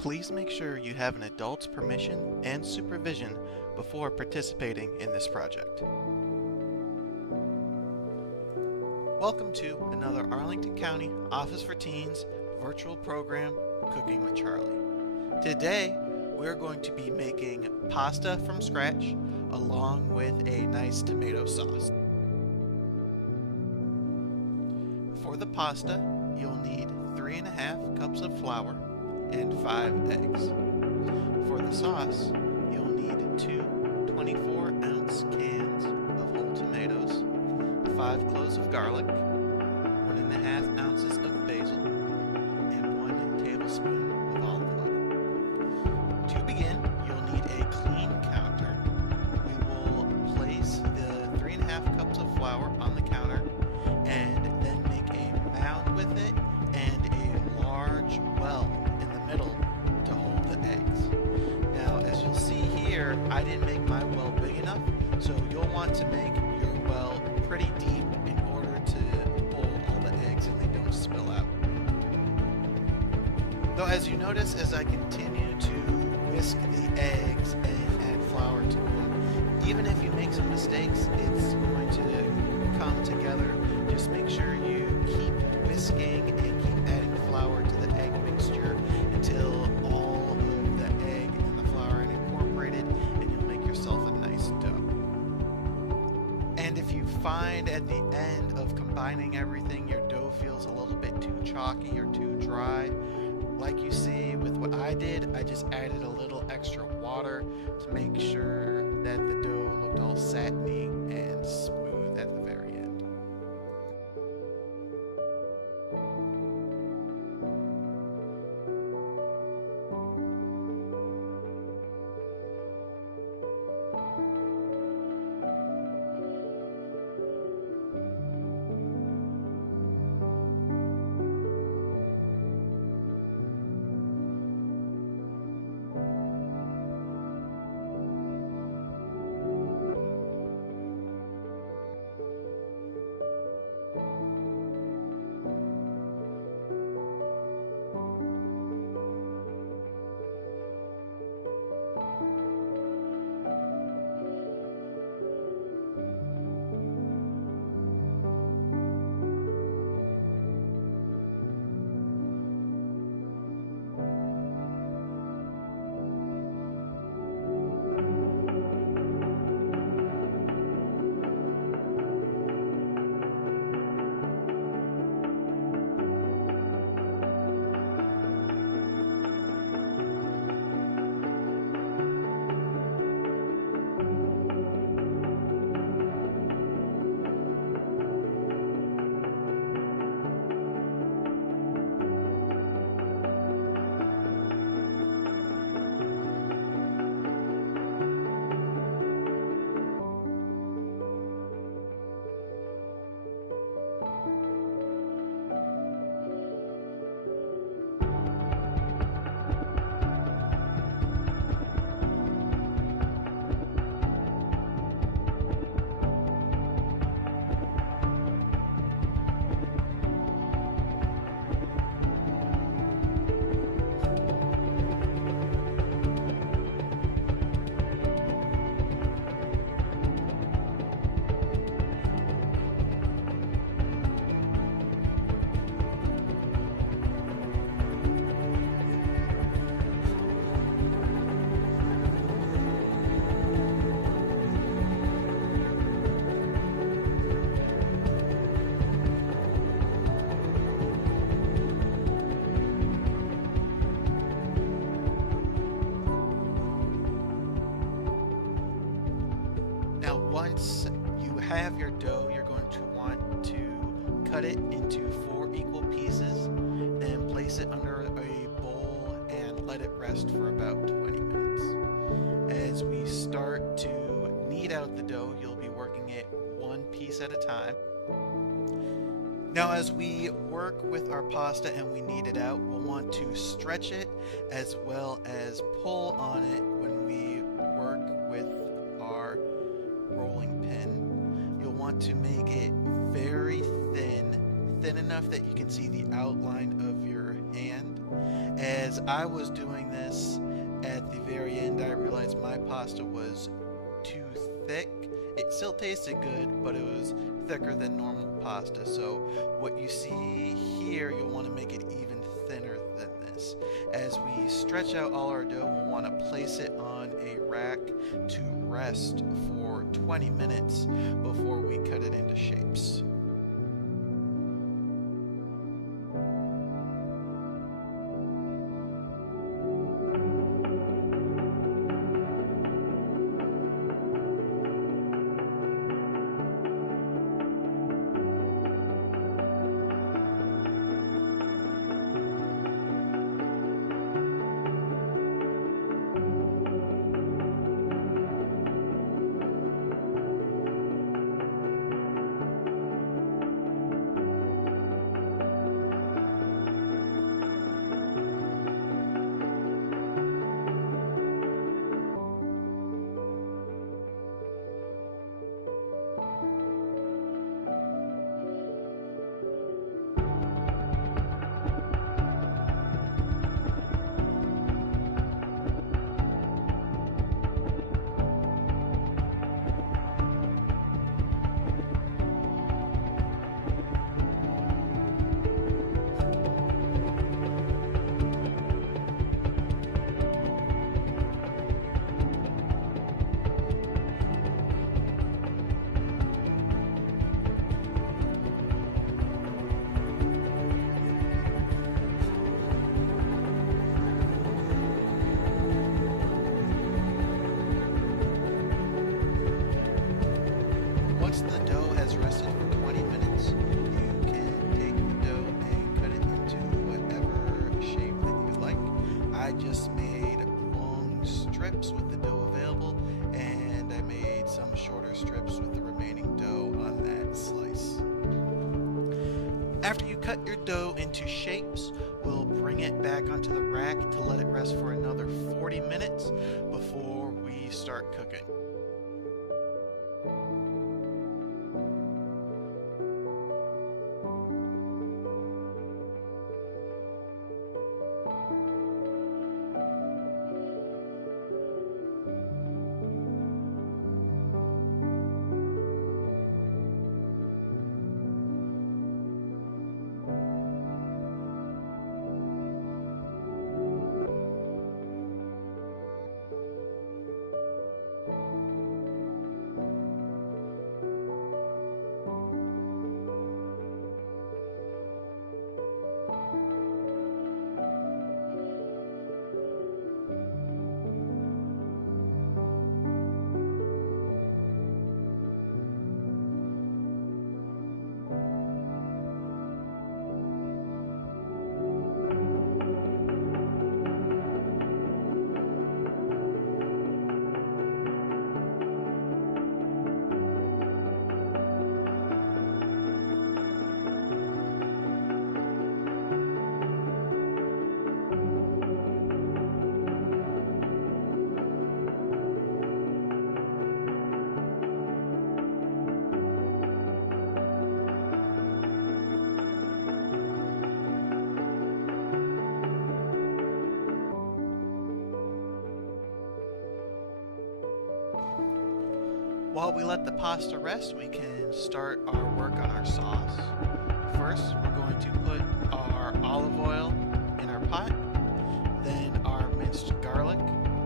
Please make sure you have an adult's permission and supervision before participating in this project. Welcome to another Arlington County Office for Teens virtual program, Cooking with Charlie. Today, we're going to be making pasta from scratch along with a nice tomato sauce. For the pasta, you'll need 3.5 cups of flour and 5 eggs. For the sauce, you'll need 2 24-ounce cans of whole tomatoes, 5 cloves of garlic, 1.5 ounces of basil, and 1 tablespoon of olive oil. To begin, you'll need a clean counter. We will place the 3.5 cups of flour on the counter and then make a mound with it and a large well in the middle to hold the eggs. Now, as you'll see here, I didn't make my well big enough, so you'll want to make your well pretty deep in order to pull all the eggs and they don't spill out. Though as you notice, as I continue to whisk the eggs and add flour to them, even if you make some mistakes, it's going to come together. Just make sure you keep whisking and keep adding flour to the egg mixture until all of the egg and the flour are incorporated, and you'll make yourself a nice dough. And if you find at the end of combining everything your dough feels a little bit too chalky or too dry, like you see with what I did, I just added a little extra water to make sure that the dough looked all satiny and smooth at the very end. Once you have your dough, you're going to want to cut it into 4 equal pieces, then place it under a bowl and let it rest for about 20 minutes. As we start to knead out the dough, you'll be working it 1 piece at a time. Now, as we work with our pasta and we knead it out, we'll want to stretch it as well as pull on it when we work with our rolling pin. You'll want to make it very thin enough that you can see the outline of your hand, As I was doing this, at the very end I realized my pasta was too thick. It still tasted good, but it was thicker than normal pasta. So what you see here, you'll want to make it even thinner than this. As we stretch out all our dough, we'll want to place it on a rack to rest for 20 minutes before we cut it into shapes. Once the dough has rested for 20 minutes, you can take the dough and cut it into whatever shape that you like. I just made long strips with the dough available, and I made some shorter strips with the remaining dough on that slice. After you cut your dough into shapes, we'll bring it back onto the rack to let it rest for another 40 minutes before we start cooking. While we let the pasta rest, we can start our work on our sauce. First, we're going to put our olive oil in our pot, then our minced garlic.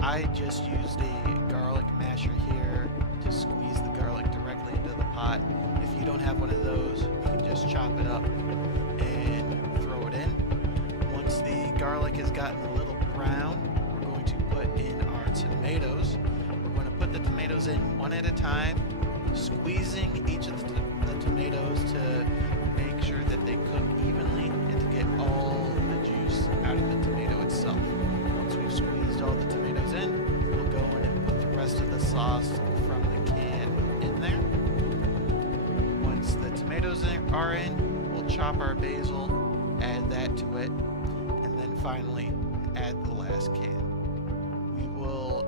I just used a garlic masher here to squeeze the garlic directly into the pot. If you don't have one of those, you can just chop it up and throw it in. Once the garlic has gotten a little brown, we're going to put in our tomatoes. Put the tomatoes in one at a time, squeezing each of the tomatoes to make sure that they cook evenly and to get all the juice out of the tomato itself. Once we've squeezed all the tomatoes in, we'll go in and put the rest of the sauce from the can in there. Once the tomatoes are in, we'll chop our basil, add that to it, and then finally add the last can.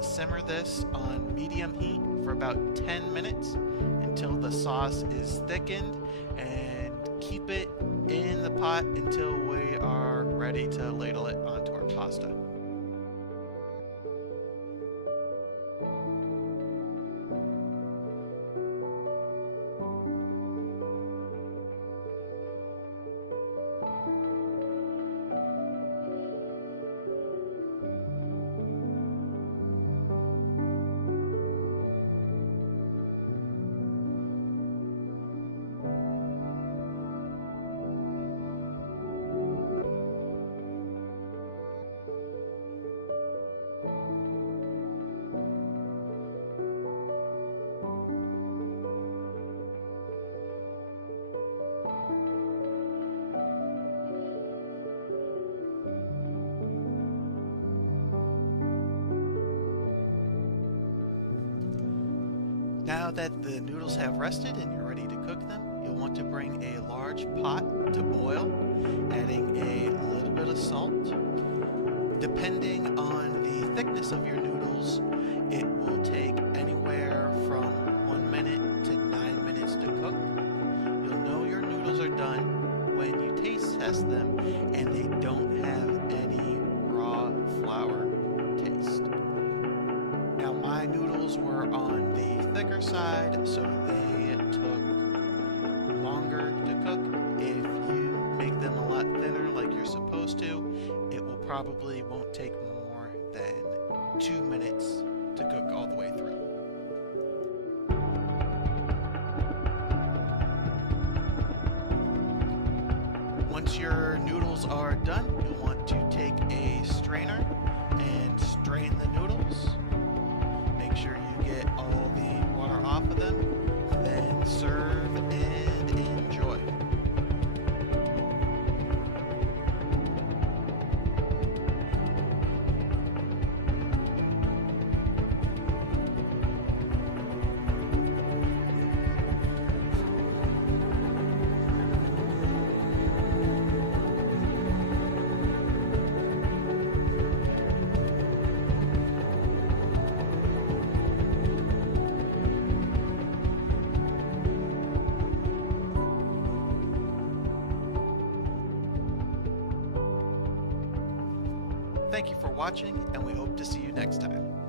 Simmer this on medium heat for about 10 minutes until the sauce is thickened, and keep it in the pot until we are ready to ladle it onto our pot. pasta. Now that the noodles have rested and you're ready to cook them, you'll want to bring a large pot to boil, adding a little bit of salt. Depending on the thickness of your noodles, it will take anywhere from 1 minute to 9 minutes to cook. You'll know your noodles are done when you taste test them and they don't have any raw flour taste. Now my noodles were on the thicker side, so they took longer to cook. If you make them a lot thinner like you're supposed to, it will probably won't take more than 2 minutes to cook all the way through. Once your noodles are done, you'll want to take a strainer and strain the noodles. Make sure you get all the water off of them, then serve and enjoy. Thank you for watching, and we hope to see you next time.